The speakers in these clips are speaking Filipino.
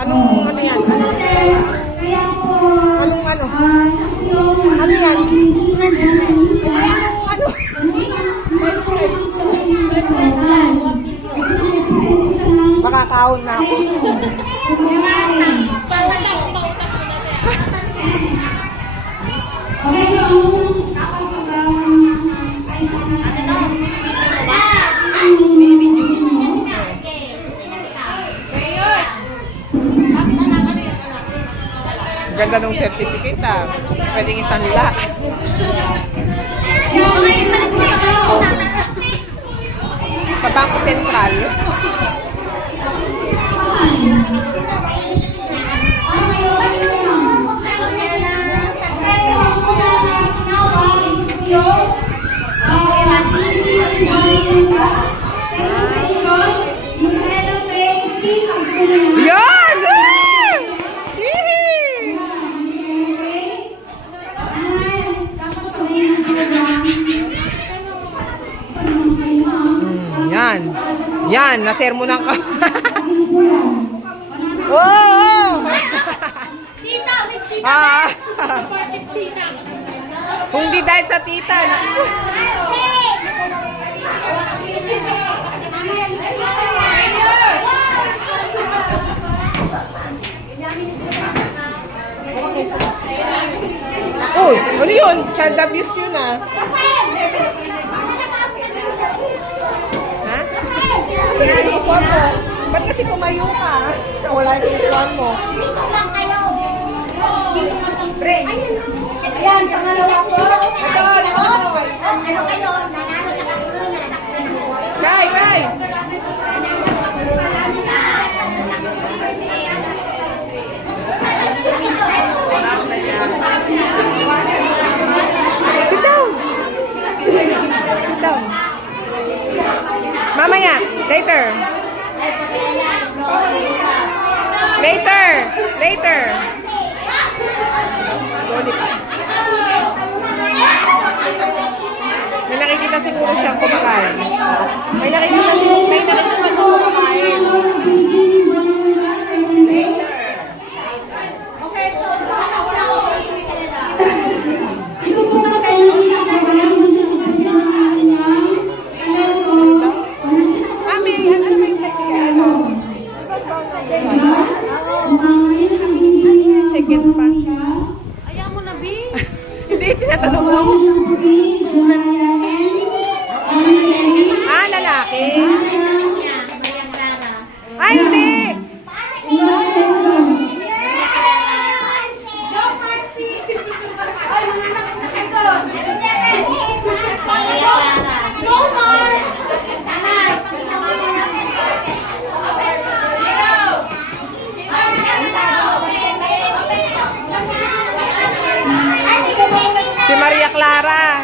Anong ano yan? Anong ano? Ano yan? Ano? Makakaon na ako. Ganda ng certificate ah. Pwedeng isanla. Sa Bangko Sentral. Yan! Yan. Yan, nasermonan ka. Oh! Tita, with tita. Ah. Supportive tita. Kung di dahil sa tita. Uy, ano yun? Child abuse yun ah. Ha? Kasi uniform mo. Ba't kasi pumayo ka? Wala yung uniform mo. Dito lang kayo. Dito lang ang break. Ayan, pangalawa po. Ito, ano kayo? Nanalo sa katulungan. Kay, kay! Sit down! Sit down. Mamaya, later. Later! Later! May nakikita siguro siyang kumakain. May nakikita siyang kumakain. Mami, ano ba yung technique? Second pa. Ayaw mo na, B. Hindi, tinatanong mo. Ah, lalaki? Ay, hindi! Go, Marcy! Ay, mananakit na kayo. Go, Mars! Si Maria Clara.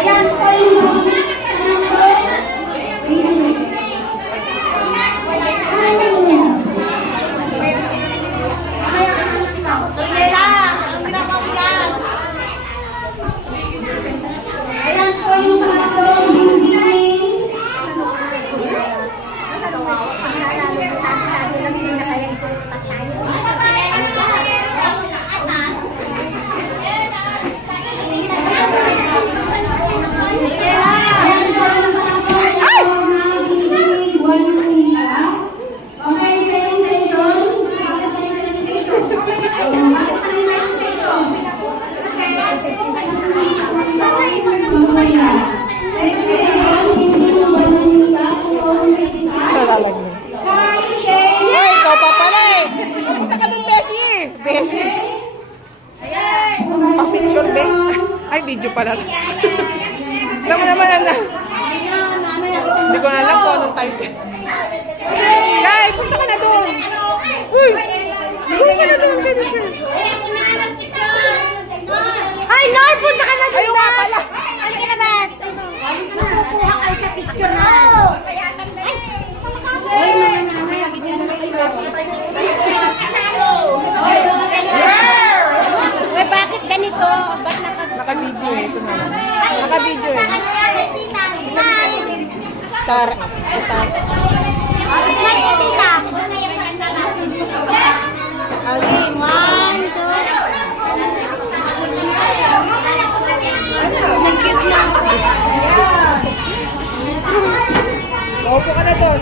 Ayan po yung Nalalagyan. Ay, ikaw pa pala eh. Punta ka dun, Beshi. Beshi. Pa-picture, be. Ay, video pala. Alam mo naman, ano. Hindi ko alam kung anong title. Kay, punta ka na dun. Uy, punta ka na dun, Beshi. Ay, Lord, punta ka na dun. Ayaw nga pala. Halika na, Bes. Kukuha kayo sa picture na. to? Ba't Naka-video eh. Ito na lang. Ay, Naka-video sa eh. kanya yan, eh, tita. Smile. Tara. Ito. Smile kay tita. Okay, 1, 2. Nag-cute na. Opo ka na doon.